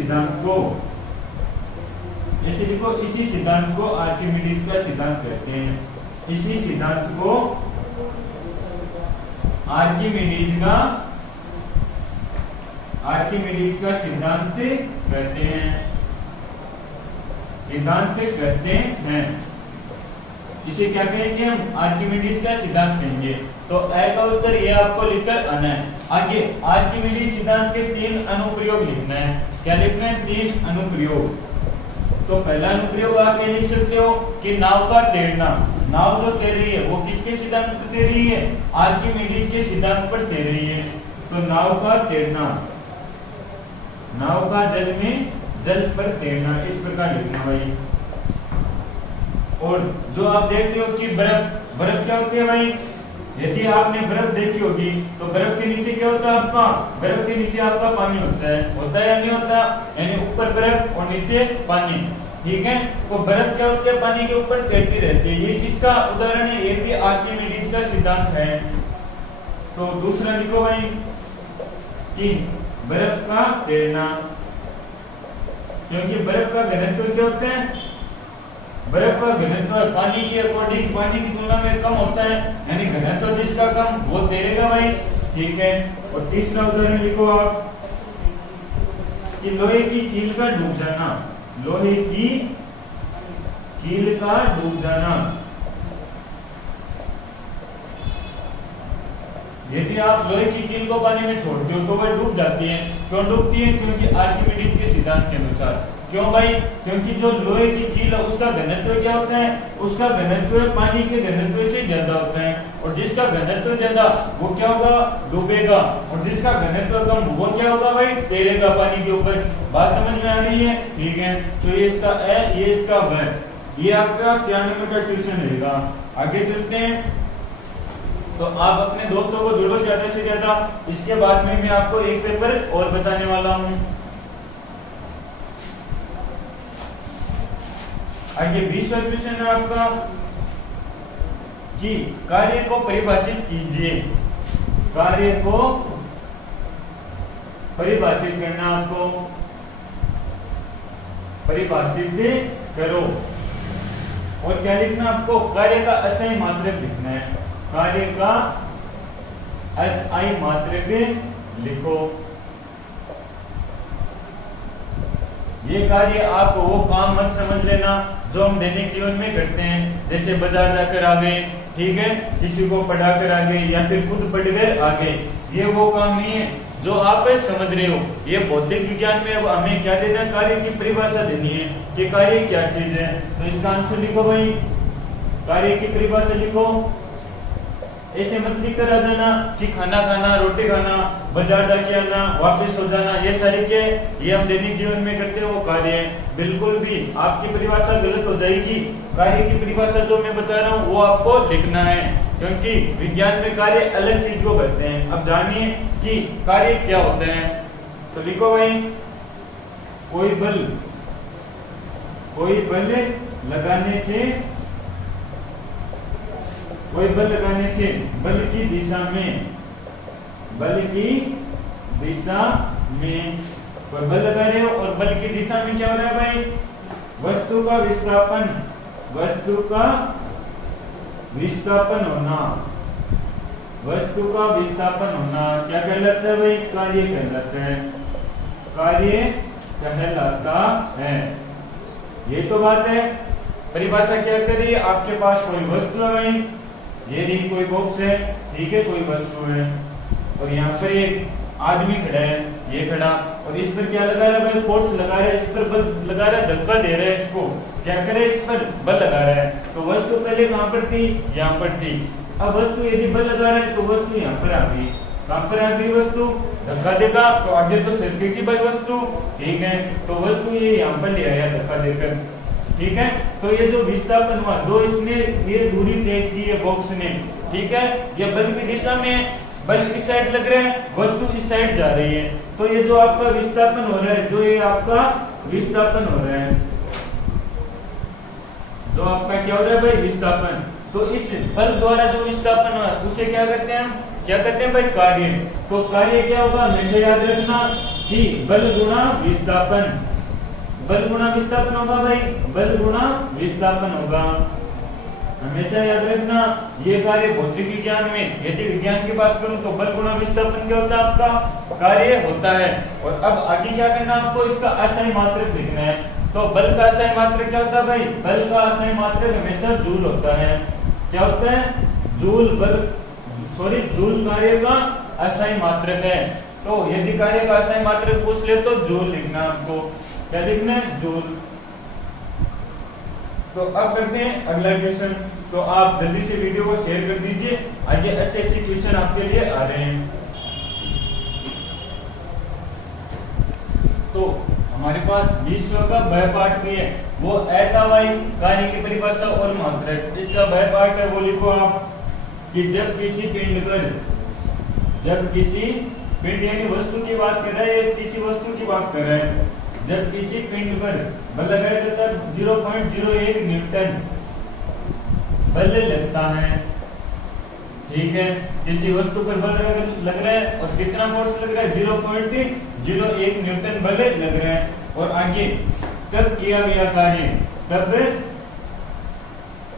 सिद्धांत को आर्किमिडीज का सिद्धांत कहते हैं। इसी सिद्धांत को आर्किमिडीज का सिद्धांत कहते हैं। इसे क्या कहेंगे हम, आर्किमिडीज का सिद्धांत कहेंगे। तो ए का उत्तर ये आपको लिखकर आना है। आगे आर्किमिडीज सिद्धांत के 3 अनुप्रयोग लिखना है। क्या लिखना है, 3 अनुप्रयोग। तो पहला अनुप्रयोग आप ये लिख सकते हो कि नाव का तैरना, नाव जो तैर रही है वो किसके सिद्धांत पर तैर रही है, आर्किमिडीज के सिद्धांत पर तैर रही है। तो नाव का तैरना, नाव का जल पर तैरना, इस प्रकार लिखना भाई। और जो आप देखते हो कि बर्फ क्या होती है भाई, यदि आपने बर्फ देखी होगी तो बर्फ के नीचे क्या होता है आपका, बर्फ के नीचे आपका पानी होता है या नहीं होता, यानी ऊपर बर्फ और नीचे पानी, ठीक है। तो बर्फ क्या होती है, पानी के ऊपर तैरती रहती है। ये किसका उदाहरण है, ये भी आर्किमिडीज का सिद्धांत है। तो दूसरा लिखो भाई कि बर्फ का तैरना, क्योंकि बर्फ का घनत्व क्या होता है, बर्फ का घनत्व पानी की अकॉर्डिंग, पानी की तुलना में कम होता है, यानी घनत्व जिसका कम वो तैरेगा भाई, ठीक है। और तीसरा उदाहरण लिखो आप कि लोहे की कील का डूब जाना, लोहे की कील का डूब जाना। यदि आप लोहे की कील को पानी में छोड़ते हो तो वह डूब जाती है। क्यों डूबती है? क्योंकि आर्किमिडीज के सिद्धांत के अनुसार। क्यों भाई? क्योंकि जो लोहे की कील है उसका घनत्व क्या होता है? उसका घनत्व पानी के घनत्व से ज्यादा होता है, और जिसका घनत्व ज्यादा वो क्या होगा? डूबेगा, और जिसका घनत्व कम वो क्या होगा भाई? तैरेगा पानी के ऊपर। बात समझ में आ रही है? ठीक है, तो ये इसका ए, ये इसका व, ये आपका 4 नंबर का क्वेश्चन रहेगा। आगे चलते हैं। तो आप अपने दोस्तों को जोड़ो ज्यादा से ज्यादा। इसके बाद में मैं आपको एक पेपर और बताने वाला हूं। आगे 20वां क्वेश्चन है आपका कि कार्य को परिभाषित कीजिए। कार्य को परिभाषित करना, आपको परिभाषित करो। और क्या लिखना? आपको कार्य का असही मात्रक लिखना है। कार्य का असही मात्रक लिखो। ये कार्य आप वो काम मत समझ लेना जो हम दैनिक जीवन में करते हैं, जैसे बाजार जाकर आ गए, ठीक है, किसी को पढ़ाकर आ गए या फिर खुद पढ़कर आ गए। ये वो काम नहीं है जो आप समझ रहे हो। ये भौतिक विज्ञान में अब हमें क्या देना है? कार्य की परिभाषा देनी है कि कार्य क्या चीज है। तो इसका आंसर लिखो भाई, कार्य की परिभाषा लिखो। ऐसे मत लिख कर आ जाना कि खाना खाना, रोटी खाना, बाजार जाके आना, वापस हो जाना, ये सारी के ये हम दैनिक जीवन में करते हैं वो कार्य है। बिल्कुल भी आपकी परिभाषा गलत हो जाएगी। कार्य की परिभाषा जो मैं बता रहा हूँ वो आपको लिखना है, क्योंकि विज्ञान में कार्य अलग चीज को करते हैं। अब जानिए कि कार्य क्या होते हैं। तो लिखो भाई, कोई बल लगाने से, कोई बल लगाने से बल की दिशा में कोई बल लगा रहे हो, और बल की दिशा में क्या हो रहा है भाई? वस्तु का विस्थापन होना क्या कहलाता है भाई? कार्य कहलाता है। ये तो बात है। परिभाषा क्या करी? आपके पास कोई वस्तु है भाई, ये नहीं कोई बॉक्स है, ठीक है, कोई वस्तु है, और यहाँ पर एक आदमी खड़ा है, ये खड़ा, और इस पर क्या लगा रहा है भाई? फोर्स लगा रहा है, इस पर बल लगा रहा है, धक्का दे रहा है, इसको क्या करे? इस पर बल लगा रहा है। तो वस्तु पहले कहां पर थी? यहाँ पर थी। अब वस्तु यदि बल लगा रहा है तो वस्तु यहाँ पर आ गई। कहां पर आ गई वस्तु? धक्का देगा तो आगे तो सर्किट भाई वस्तु, ठीक है, तो वस्तु ये यहाँ पर ले आया धक्का देकर, ठीक है। तो ये जो विस्थापन हुआ, जो इसने ये दूरी तय की है बॉक्स ने, ठीक है, ये बल की दिशा में, बल इस साइड लग रहा है, वस्तु इस साइड जा रही है, तो ये जो आपका विस्थापन हो रहा है, जो ये आपका विस्थापन हो रहा है, जो आपका क्या हो रहा है भाई? विस्थापन। तो इस बल द्वारा जो विस्थापन हुआ उसे क्या कहते हैं हम? क्या कहते हैं भाई? कार्य। तो कार्य क्या होगा? हमेशा याद रखना कि बल गुणा विस्थापन, बल गुणा विस्थापन होगा भाई, बल गुणा विस्थापन होगा, हमेशा याद रखना। ये कार्य भौतिक विज्ञान में, यदि विज्ञान की बात करूं तो बल गुणा विस्थापन क्या होता है? आपका कार्य होता है। और अब आगे क्या करना आपको? इसका असही मात्रक लिखना है। तो बल का असही मात्रक क्या होता है भाई? बल का असही मात्रक हमेशा जूल होता है। क्या होता है? जूल बल, सॉरी, जूल कार्य का असही मात्रक है। तो यदि कार्य का असही मात्रक पूछ ले तो जूल लिखना आपको। क्या लिखना है? जूल। तो अब करते हैं अगला क्वेश्चन। तो आप जल्दी से वीडियो को शेयर कर दीजिए, आगे अच्छे अच्छे क्वेश्चन आपके लिए आ रहे हैं। तो हमारे पास विश्व का वह पार्ट भी है, वो ऐसा भाई कार्य की परिभाषा और मात्रक। इसका वह पार्ट है, वो लिखो आप कि जब किसी पिंड यानी वस्तु की बात कर रहा है, किसी वस्तु की बात कर रहा है, जब किसी पिंड पर बल लगाया जाता है 0.01 न्यूटन बल लगता है, ठीक है, किसी वस्तु पर बल लग रहा है और कितना फोर्स लग रहा है? 0.01 न्यूटन बल लग रहा है। और आगे कब किया गया कार्य? तब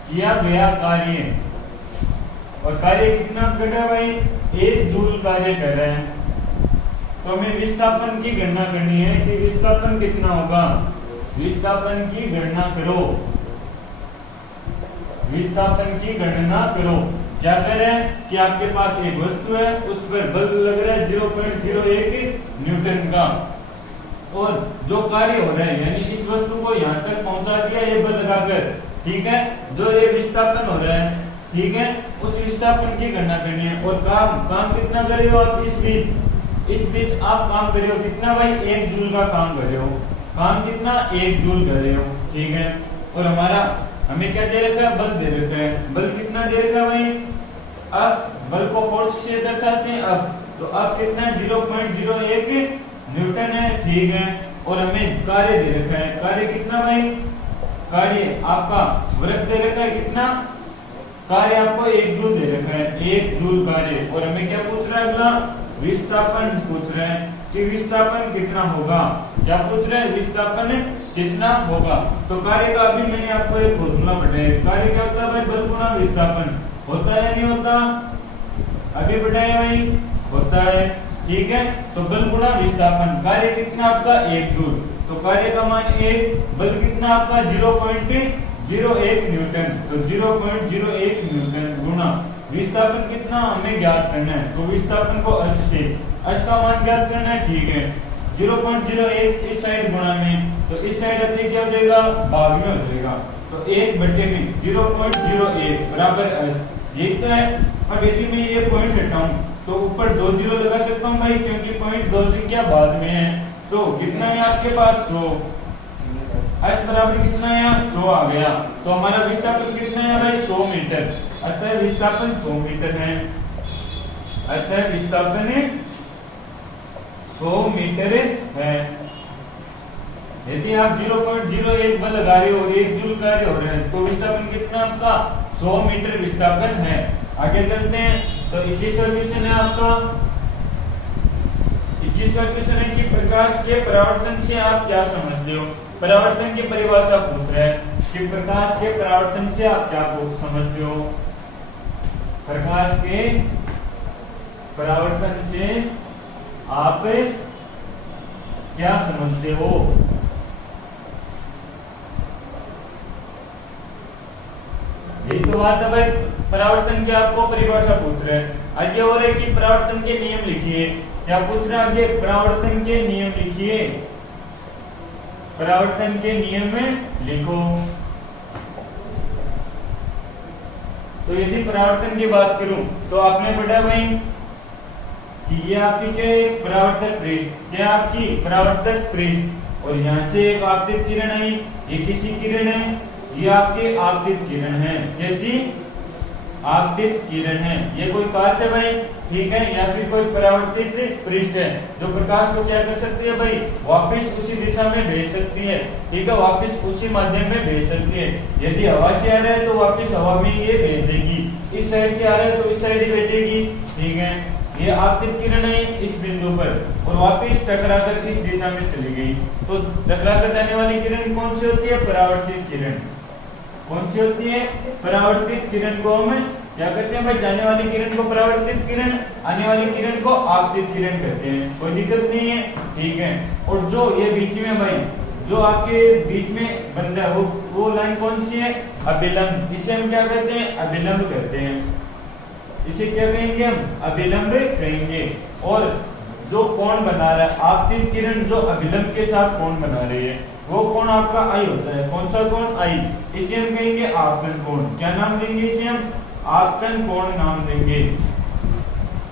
किया गया कार्य, और कार्य कितना कर रहा है भाई? 1 जूल कार्य कर रहे हैं। तो हमें विस्थापन की गणना करनी है कि विस्थापन कितना होगा। विस्थापन की गणना करो। विस्थापन की गणना करो। क्या कर रहे हैं कि आपके पास एक वस्तु है, उस पर बल लग रहा है 0.01 न्यूटन का, और जो कार्य हो रहा है यानी इस वस्तु को यहाँ तक पहुंचा दिया ये बल लगाकर, ठीक है, जो ये विस्थापन हो रहा है, ठीक है, उस विस्थापन की गणना करनी है। और काम कितना कर रहे हो आप इस बीच आप काम कर रहे हो कितना भाई, 1 जूल का काम कर रहे हो। काम कितना, 1 जूल कर रहे हो, ठीक है। और हमें क्या दे रखा है, बल दे रखा है। बल कितना दे रखा है भाई, अब बल को फोर्स से दर्शाते हैं। तो अब कितना है, 0.01 न्यूटन है, ठीक है। और हमें कार्य दे रखा है, कार्य कितना भाई, कार्य आपका वर्ग दे रखा है कितना, कार्य आपको 1 जूल दे रखा है, 1 जूल कार्य। और हमें क्या पूछ रहा है, अगला विस्थापन पूछ रहे हैं कि विस्थापन कितना होगा। क्या पूछ रहे हैं, विस्थापन कितना होगा। तो कार्य का अभी मैंने आपको एक फॉर्मूला बताया, कार्य क्या होता है भाई, बल गुणा विस्थापन। होता है नहीं होता, अभी बताया भाई, होता है, ठीक है। तो बल गुणा विस्थापन, कार्य कितना आपका 1 जूल, तो कार्य का मान 1, बल कितना आपका 0.01 न्यूटन, तो 0.01 न्यूटन गुणा विस्थापन कितना हमें ज्ञात करना है। तो विस्थापन को अश का मान ज्ञात करना है, ठीक है। 0.01 इस साइड गुणा में, तो इस साइड अपने क्या हो जाएगा, भाग में हो जाएगा। तो 1/में 0.01 बराबर अश, ये तो है। अब यदि मैं ये पॉइंट हटाऊं तो ऊपर 2 जीरो लगा सकता हूं भाई, क्योंकि पॉइंट 2 संख्या बाद में है। तो कितना है आपके पास, 100। अश बराबर कितना है, 100 आ गया। तो हमारा विस्थापन कितना है भाई, 100 मीटर। अतः विस्थापन 100 मीटर है, अतः विस्थापन 100 मीटर है। यदि आप 0.01 बल लगा रहे हो, 1 जूल कार्य हो रहे हैं, तो विस्थापन कितना आपका 100 मीटर विस्थापन है। आगे चलते हैं। तो 21वां क्वेश्चन है आपका, 21वां क्वेश्चन है कि प्रकाश के परावर्तन से आप क्या समझते हो। परावर्तन की परिभाषा पूछ रहे हैं कि प्रकाश के परावर्तन से आप क्या समझते हो। प्रकाश के परावर्तन से आप क्या समझते हो। यही तो बात है भाई, परावर्तन की आपको परिभाषा पूछ रहे हैं। आगे हो रहे कि परावर्तन के नियम लिखिए। क्या पूछ रहे हैं आगे, परावर्तन के नियम लिखिए, परावर्तन के नियम में लिखो। तो यदि परावर्तन की बात करूं तो आपने पढ़ा भाई कि ये आपकी क्या है, परावर्तक पृष्ठ, क्या आपकी परावर्तक पृष्ठ, और यहाँ से एक आपतित किरण आई, ये किसी किरण है, ये आपके आपतित किरण है, जैसी आपतित किरण है। ये कोई कांच है भाई, ठीक है, या फिर कोई परावर्तित पृष्ठ है जो प्रकाश को क्या कर सकती है भाई, वापस उसी दिशा में भेज सकती है, ठीक है, वापस उसी माध्यम में भेज सकती है। यदि हवा से आ रहा है तो वापस हवा में ये भेज देगी, इस साइड से आ रहा है तो इस साइड ही भेजेगी, ठीक है। ये आपतित किरण है इस बिंदु पर और वापस टकराकर इस दिशा में चली गई। तो टकराकर जाने वाली किरण कौन सी होती है, परावर्तित किरण। कौन सी होती है, परावर्तित किरण को हम क्या कहते हैं भाई, जाने वाली किरण को परावर्तित किरण, आने वाली किरण को आपतित किरण कहते हैं। कोई दिक्कत नहीं है, ठीक है। और जो ये बीच में भाई, जो आपके बीच में बन रहा है वो लाइन कौन सी है, अभिलंब। इसे हम क्या कहते हैं, अभिलंब कहते हैं। इसे क्या कहेंगे हम, अभिलंब कहेंगे। और जो कोण बना रहा है, आपतित किरण जो अभिलंब के साथ कोण बना रही है, वो कोण आपका आई होता है। कौन सा कोण, आई। इसे हम कहेंगे आपतन कोण। क्या नाम देंगे इसे हम, आपतन कोण नाम देंगे।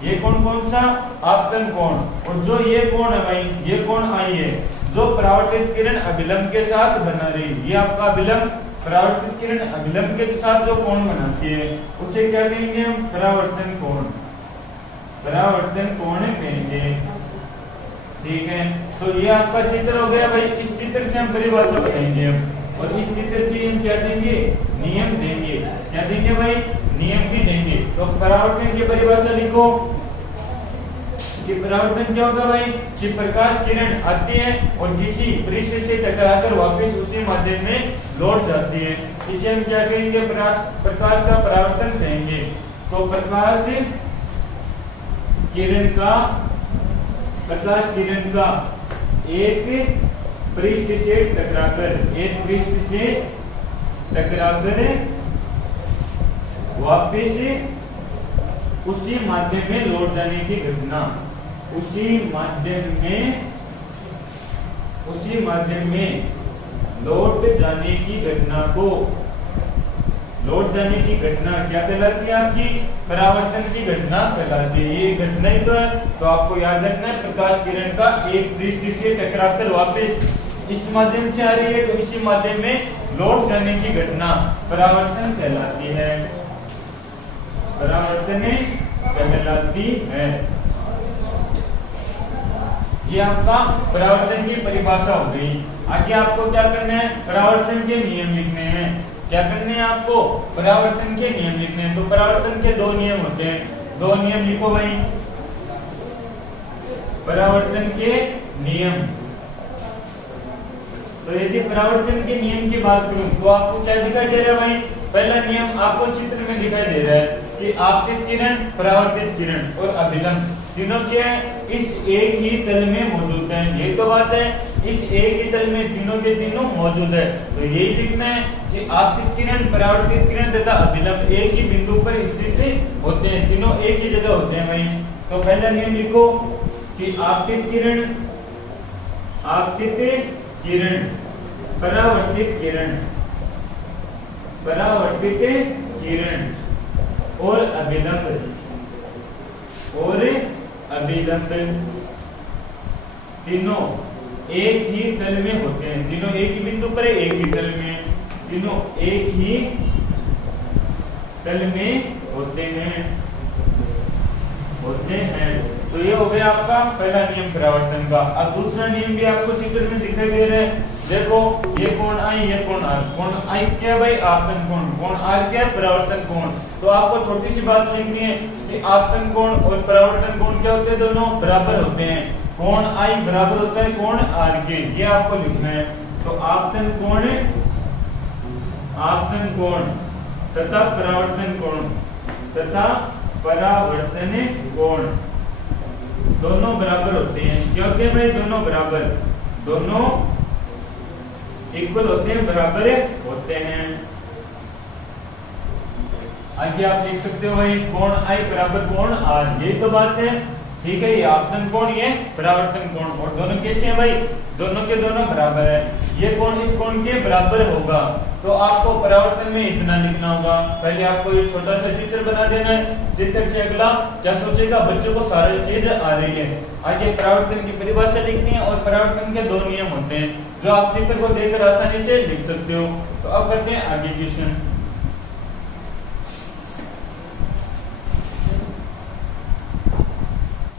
ये कोण कौन सा, आपतन कोण। और जो ये कोण है भाई, ये कोण आई है, जो परावर्तित किरण अभिलंब के साथ बना रही है, ये आपका अभिलंब, परावर्तित किरण अभिलंब के साथ जो कोण बनाती है उसे क्या कहेंगे हम, परावर्तन कोण। परावर्तन कोण कहेंगे, ठीक है। तो ये आपका चित्र हो गया भाई। इस चित्र से हम परिभाषा बताएंगे हम, और इस चित्र से हम क्या देंगे, नियम देंगे। क्या देंगे भाई, नियम भी देंगे। तो परावर्तन की परिभाषा लिखो कि परावर्तन क्या होगा भाई, कि प्रकाश किरण आती है और किसी पृष्ठ से टकराकर वापस उसी माध्यम में लौट जाती है। इसे हम क्या कहेंगे, प्रकाश का परावर्तन कहेंगे। तो प्रकाश किरण का एक पृष्ठ से टकराकर वापस उसी माध्यम में लौट जाने की घटना, उसी माध्यम में लौट जाने की घटना को, लौट जाने की घटना क्या कहलाती है? आपकी परावर्तन की घटना कहलाती है। ये घटना ही तो है, तो आपको याद रखना है प्रकाश किरण का एक पृष्ठ से टकराकर वापस इस माध्यम से आ रही है, तो इसी माध्यम में लौट जाने की घटना परावर्तन कहलाती है, परावर्तन कहलाती है। ये आपका परावर्तन की परिभाषा हो गई। आगे आपको क्या करना है? परावर्तन के नियम लिखने हैं। क्या करने हैं आपको? परावर्तन के नियम लिखने हैं। तो परावर्तन के दो नियम होते हैं, दो नियम लिखो भाई। परावर्तन के नियम, तो यदि परावर्तन के नियम की बात करूं तो आपको क्या दिखाई दे रहा है भाई? पहला नियम आपको चित्र में दिखाई दे रहा है कि आपतित किरण, परावर्तित किरण और अभिलंब तीनों क्या है? इस एक ही तल में मौजूद है। ये तो बात है, इस एक ही तल में तीनों के तीनों मौजूद है। तो यही लिखना है कि आपतित किरण, परावर्तित किरण तथा अभिलंब एक ही बिंदु पर स्थित होते हैं, तीनों एक ही जगह होते हैं भाई। तो पहला नियम लिखो कि आपतित किरण, परावर्तित किरण और अभिलंब तीनों एक ही तल में होते हैं, तीनों एक ही बिंदु पर, एक ही तल में, तीनों एक ही तल में होते हैं। तो ये हो गया आपका पहला नियम परावर्तन का। अब दूसरा नियम भी आपको चित्र में दिखाई दे रहा है। देखो ये कोण आई, ये कोण आर। कोण आई क्या भाई? आपतन कोण। कोण आर क्या? परावर्तन कोण। तो आपको छोटी सी बात लिखनी है कि आपतन कोण और परावर्तन कोण क्या होते हैं? दोनों बराबर होते हैं। कोण आई बराबर होता है कोण आर के, ये आपको लिखना है। तो आपतन कोण तथा परावर्तन कोण दोनों बराबर होते हैं। क्योंकि भाई दोनों बराबर, दोनों इक्वल होते हैं, बराबर होते हैं। आगे आप देख सकते हो भाई कोण आई बराबर कोण आर, ये तो बात है, ठीक है। ये आपतन कोण, ये परावर्तन कोण, और दोनों कैसे हैं भाई? दोनों के दोनों बराबर है। ये कोण इस कोण के बराबर होगा, तो आपको परावर्तन में इतना लिखना होगा। पहले आपको ये छोटा सा चित्र बना देना है। चित्र से अगला क्या सोचेगा? बच्चों को सारी चीज आ रही है। आगे परावर्तन की परिभाषा लिखनी है और परावर्तन के दो नियम होते हैं जो आप चित्र को देखकर आसानी से लिख सकते हो। तो अब करते हैं आगे क्वेश्चन।